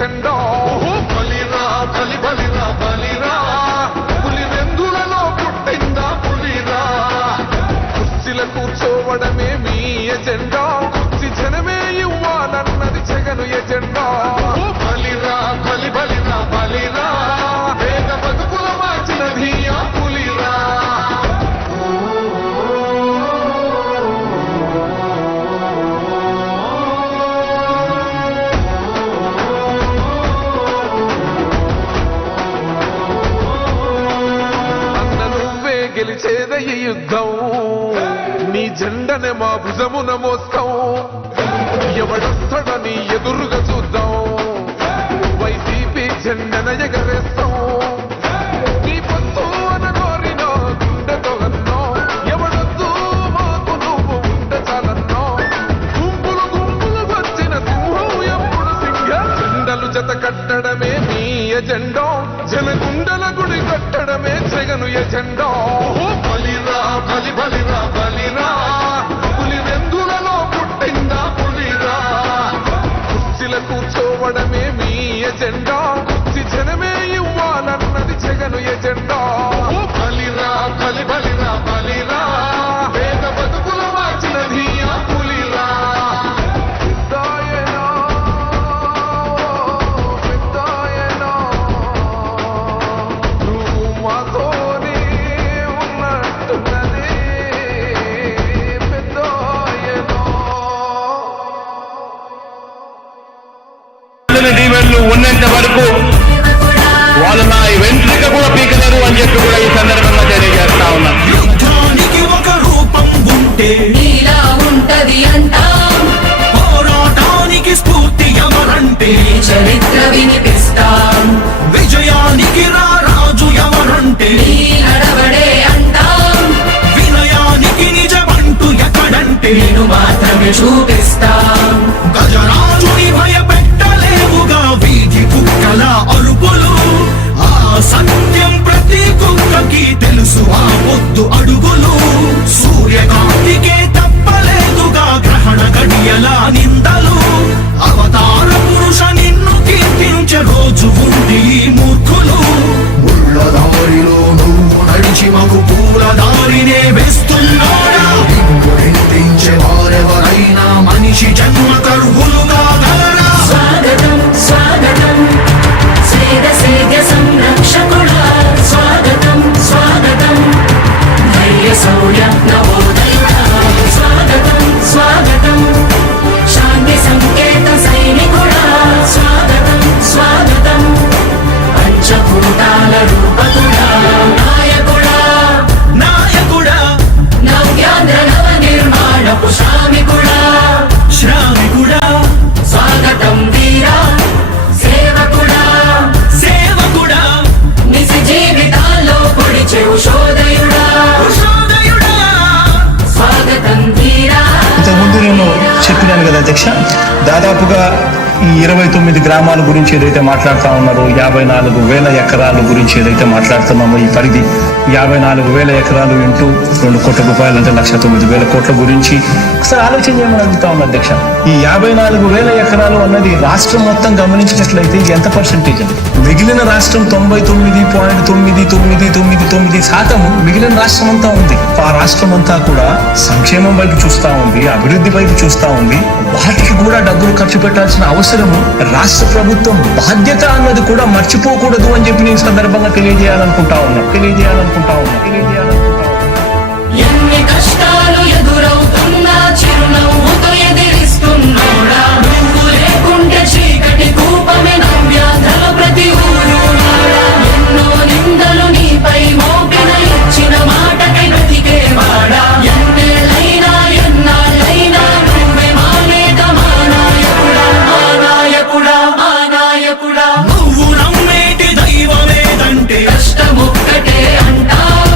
Agenda. బలిరా బలి బలిరా బలిరా, పులి వెందులలో పుట్టిందా పులిరా. కుర్చీల కూర్చోవడమే మీ ఎజెండా, కుర్చీ జనమే ఇవ్వాలన్నది జగను ఎజెండా. బలిరా బలి బలిరా బలిరా, వేగ బతుకుల మార్చినది ఆ పులిరా. గెలిచేదయ్య యుద్ధం, నీ జెండనే మా భుజమున మోస్తాం. ఎవడొస్తాడని ఎదురుగా చూద్దాం, వైసీపీ జెండన ఎగరేస్తాం. నీ పొత్తు అనగోరినో గుండెతో అన్నో, ఎవడొద్దు మాకు నువ్వు ఉండ చాలన్నో. గుంపులు గుంపులు వచ్చిన సింహం ఎప్పుడు సింగ. జెండలు జత కట్టడమే మీ ఎజెండా, జనగుండల గుడి కట్టడమే జగను ఎజెండా. బలిరా బలి బలిరా బలిరా, పులి వెందులలో పుట్టిందా పులిరా. కుర్చీల కూర్చోవడమే మీ ఎజెండా, కుర్చీ జనమే ఇవ్వాలన్నది జగను ఎజెండా. బలిరా బలి బలిరా బలిరా, వేద బతుకుల మార్చినది ఆ పులిరా. దీవెనలు ఉన్నంత వరకు వాళ్ళు నా వెంట్రుక కూడా పీకలేరు అని చెప్పి కూడా ఈ సందర్భంగా తెలియజేస్తా ఉన్నా. యుద్ధానికి ఒక రూపం ఉంటే నీలా ఉంటది అంటాం, పోరాటానికి స్ఫూర్తి ఎవరంటే చరిత్ర వినిపిస్తాం. విజయానికి రాజు ఎవరంటే నీ నడవడే అంటాం, వినయానికి నిజమంటూ ఎక్కడంటే నేను మాత్రమే చూపిస్తాం. గజరాజుని భయపెట్టలేవుగా వీధి కుక్కల అరుపులు. ఆ సత్యం ప్రతి కుక్కకి తెలుసు, ఆ పొద్దు అడుగులు. సూర్యకాంతికే తప్పలేదుగా గ్రహణ గడియల నిందలు. అవతార పురుష నిన్ను కీర్తించే రోజు ఉంది ఈ మూర్ఖులు. ముళ్ళ దారిలో నువ్వు నడిచి మగు పూల దారినే వేస్తున్నాడా. నిన్ను నిందించే వారెవరైనా మనిషి జన్మ కరువులుగా గలరా. స్వాగతం స్వాగతం సేద సేద సంరక్షకుడా, స్వాగతం స్వాగతం ధైర్య శౌర్య నవోదయుడా. స్వాగతం స్వాగతం శాంతి సంకేత సైనికుడా, స్వాగతం స్వాగతం పంచభూతాల రూపకుడా. నాయకుడా నాయకుడా నవ్యాంధ్ర నవ నిర్మాణపు శ్రామికుడా. శ్రామికుడా స్వాగతం వీరా సేవకుడా, సేవకుడా నిజ జీవితాల్లో పొడిచే ఉషోదయుడా. ఉషోదయుడా స్వాగతం వీరా. ఇంతకుముందు నేను చెప్పినాను కదా అధ్యక్ష, దాదాపుగా ఈ 29 గ్రామాల గురించి ఏదైతే మాట్లాడుతూ ఉన్నారో, 54,000 ఎకరాల గురించి ఏదైతే మాట్లాడుతున్నామో, ఈ పరిధి 54,000 ఎకరాలు ఇంటూ 2 కోట్ల రూపాయలు అంటే 1,09,000 కోట్ల గురించి ఒకసారి ఆలోచన చేయమని అడుగుతా ఉన్నా అధ్యక్ష. ఈ 54,000 ఎకరాలు అన్నది రాష్ట్రం మొత్తం గమనించినట్లయితే ఇది ఎంత పర్సెంటేజ్ అండి? మిగిలిన రాష్ట్రం 99.999% మిగిలిన రాష్ట్రం అంతా ఉంది. ఆ రాష్ట్రం అంతా కూడా సంక్షేమం వైపు చూస్తా ఉంది, అభివృద్ధి వైపు చూస్తా ఉంది. వాటికి కూడా డబ్బులు ఖర్చు పెట్టాల్సిన అవసరము రాష్ట్ర ప్రభుత్వం బాధ్యత అన్నది కూడా మర్చిపోకూడదు అని చెప్పి నేను సందర్భంగా తెలియజేయాలనుకుంటా ఉన్నా. ఎన్ని కష్టాలు ఎదురవుతున్నా చిరునవ్వుతో ఎదిరిస్తున్నోడా. నువ్వు లేకుంటే చీకటి కూపమే నవ్యాంధ్రల ప్రతి ఊరు వాడా. ఎన్నో నిందలు నీపై మోపిన ఇచ్చిన మాటకై బ్రతికేవాడా. ఎన్నేళ్ళైనా ఎన్నాళ్ళైనా నువ్వే మా నేత, మా నాయకుడా, మా నాయకుడా, మా నాయకుడా. నువ్వు నమ్మేటి దైవమేదంటే కష్టమొక్కటే అంటాం,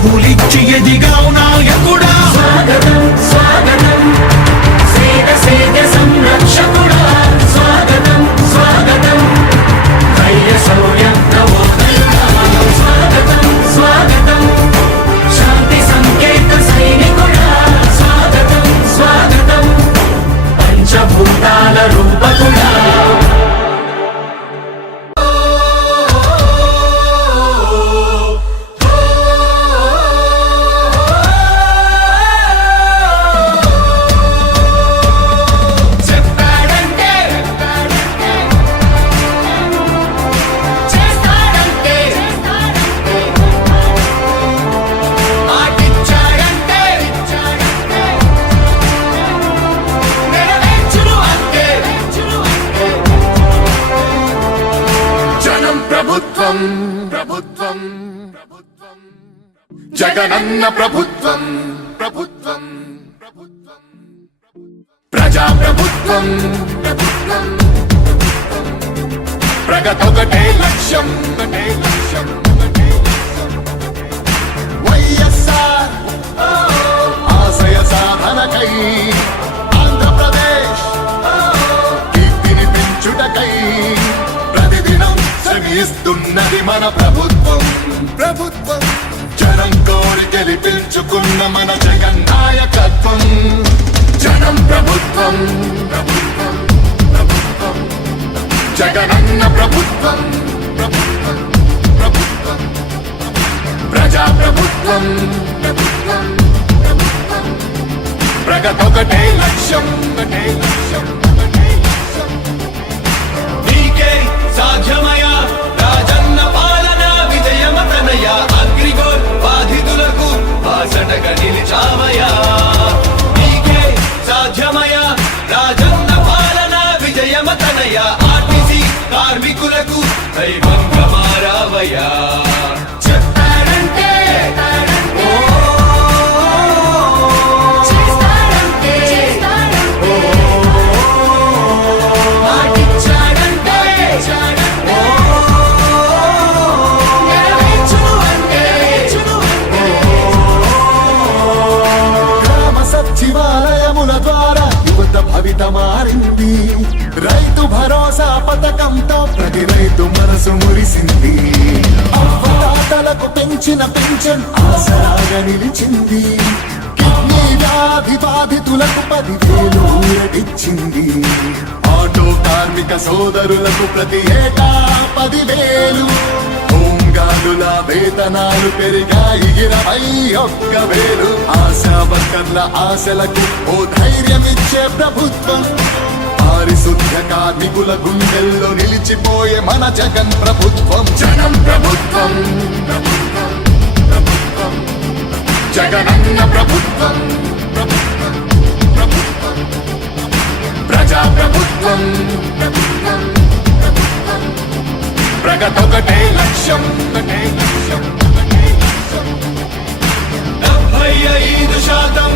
పదవులిచ్చి ఎదిగావు నాయకుడా. స్వాగతం స్వాగతం సేద సేద సంరక్షకుడా స్వాగతం స్వాగతం ధైర్య శౌర్య నవోదయుడా స్వాగతం స్వాగతం శాంతి సంకేత సైనికుడా స్వాగతం స్వాగతం పంచభూతాల రూపకుడా. ప్రభుత్వం ప్రభుత్వం ప్రభుత్వం జగనన్న ప్రభుత్వం ప్రభుత్వం ప్రభుత్వం ప్రజా ప్రభుత్వం ప్రభుత్వం ప్రగతొకటే లక్ష్యం ఒకటే లక్ష్యం ఒకటే లక్ష్యం వైఎస్ఆర్ ఆశయ సాధనకై ఆంధ్రప్రదేశ్ కీర్తిని పెంచుటకై ప్రతిదినం శ్రమిస్తున్నది మన ప్రభుత్వం ప్రభుత్వం జనం కోరి గెలిపించుకున్న మన జగన్ నాయకత్వం జనం ప్రభుత్వం ప్రభుత్వం ప్రభుత్వం జగనన్న ప్రభుత్వం ప్రభుత్వం ప్రభుత్వం ప్రజా ప్రభుత్వం ప్రభుత్వం ప్రభుత్వం ప్రగతొకటే లక్ష్యం ఒకటే లక్ష్యం ఒకటే లక్ష్యం నీకే సాధ్యమయా రాజన్న పాలన విజయమతనయ అగ్రిగోల్ బాధితులకు బాసటగా నిలిచామయా. నీకే సాధ్యమయా రాజన్న పాలన విజయమతనయ ఆర్టీసీ కార్మికులకు దైవంగా మారావయా. చెప్పారంటే చేస్తారంటే మాటిచ్చాడంటే నెరవేర్చును అంటే గ్రామ సచివాలయముల ద్వారా యువత భవిత మారింది. రైతు భరోసా పథకంతో ప్రతి రైతు మనసు మురిసింది. అవ్వదాతలకు పెంచిన పెన్షన్ ఆసరాగా నిలిచింది. కిడ్నీ వ్యాధి బాధితులకు 10,000 ఊరటిచ్చింది. ఆటో కార్మిక సోదరులకు ప్రతి ఏటా 10,000. హోంగార్డుల వేతనాలు పెరిగాయి 21,000. ఆశా వర్కర్ల ఆశలకు ఓ ధైర్యమిచ్చే ప్రభుత్వం. పారిశుద్ధ్య కార్మికుల గుండెల్లో నిలిచిపోయే మన జగన్ ప్రభుత్వం జనం ప్రభుత్వం ప్రభుత్వం ప్రభుత్వం జగనన్న ప్రభుత్వం ప్రభుత్వం ప్రభుత్వం ప్రజా ప్రభుత్వం ప్రభుత్వం ప్రభుత్వం ప్రగతొకటే లక్ష్యం ఒకటే లక్ష్యం ఒకటే లక్ష్యం 75%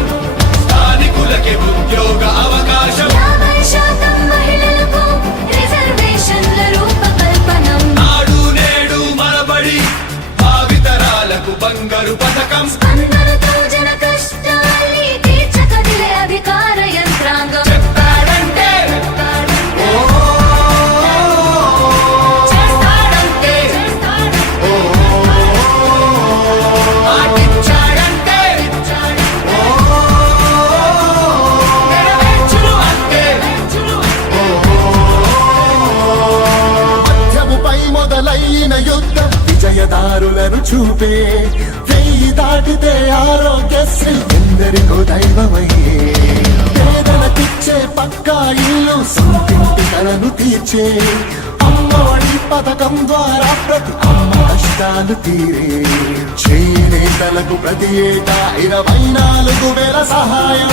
స్థానికులకి ఉద్యోగ అవకాశం 50% మహిళలకు రిజర్వేషన్ల రూపకల్పనం నాడు నేడు మనబడి భావితరాలకు బంగారు పథకం అందరితో జన కష్టాల్ని తీర్చకదిలే అధికార యంత్రాంగం చెప్పాడంటే చేస్తాడంటే మాటిచ్చాడంటే నెరవేర్చును అంటే మధ్యముపై మొదలైన యుద్ధం విజయదారులను చూపే. 1000 దాటితే ఆరోగ్యశ్రీ ఎందరికో దైవమయ్యే. పేదలకిచ్చే పక్కా ఇల్లు సొంతింటి కలను తీర్చే. అమ్మఒడి పథకం ద్వారా ప్రతి అమ్మ కష్టాలు తీరే. చేనేతలకు ప్రతి ఏటా 24,000 సహాయం.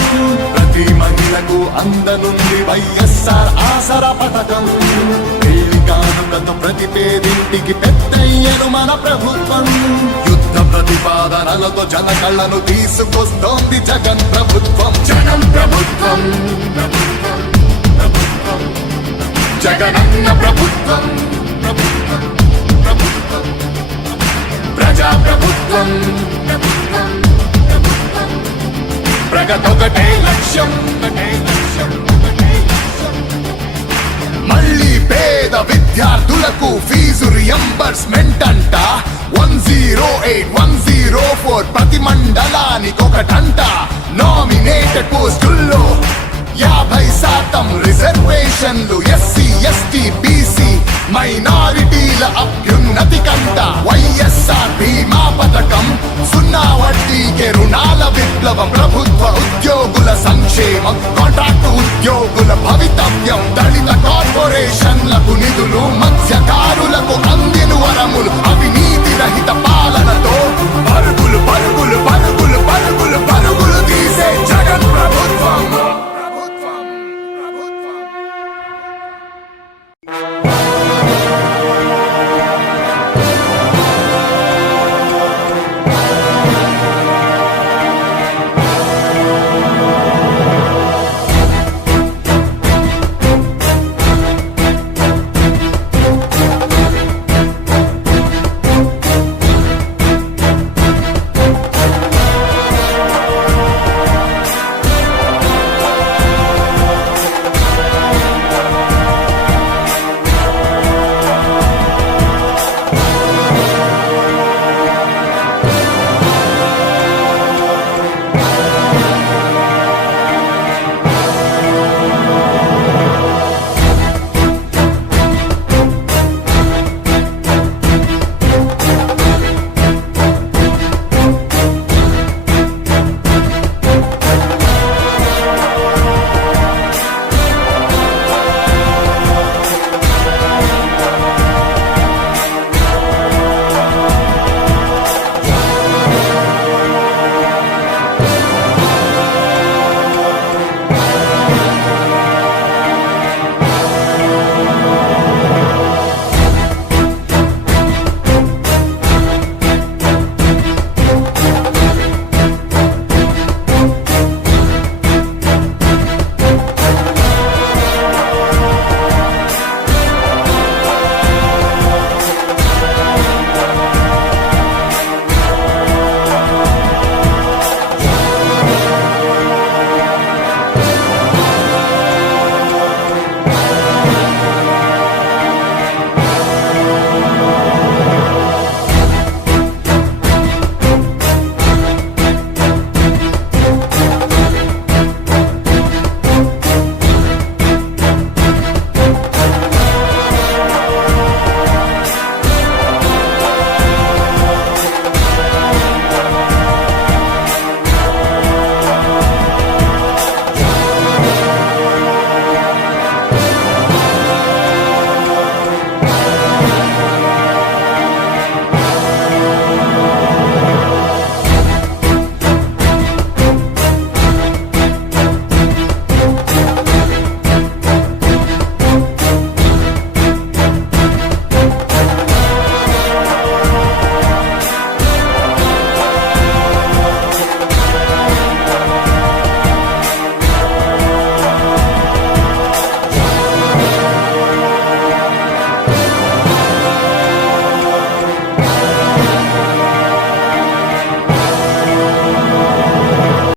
ప్రతి మహిళకు అందనుంది వైఎస్ఆర్ ఆసరా పథకం. పెళ్లి కానుకతో ప్రతి పేదింటికి పెద్దయ్యను మన ప్రభుత్వం. యుద్ధ ప్రతిపాదనలతో జన కళ్ళను తీసుకొస్తోంది జగన్ ప్రభుత్వం జనం ప్రభుత్వం ప్రభుత్వం ప్రభుత్వం జగనన్న ప్రభుత్వం ప్రభుత్వం ప్రభుత్వం ప్రజా ప్రభుత్వం ప్రభుత్వం ప్రగతొకటే లక్ష్యం, ఒకటే లక్ష్యం, ఒకటే లక్ష్యం. మళ్ళీ పేద విద్యార్థులకు ఫీజు రియంబర్స్మెంట్ అంట 108, 104 ప్రతి మండలానికొకటంట. నామినేటెడ్ పోస్టుల్లో 50% రిజర్వేషన్లు ఎస్సీ, ఎస్టీ, బీసీ మైనారిటీల అభ్యున్నతి కంట. వైఎస్ఆర్ బీమా పథకం, 0 వడ్డీకే రుణాల విప్లవం, ప్రభుత్వ ఉద్యోగుల సంక్షేమం, కాంట్రాక్టు ఉద్యోగుల భవితవ్యం, దళిత కార్పొరేషన్లకు నిధులు, మత్స్యకారులకు అందిన వరములు, అవి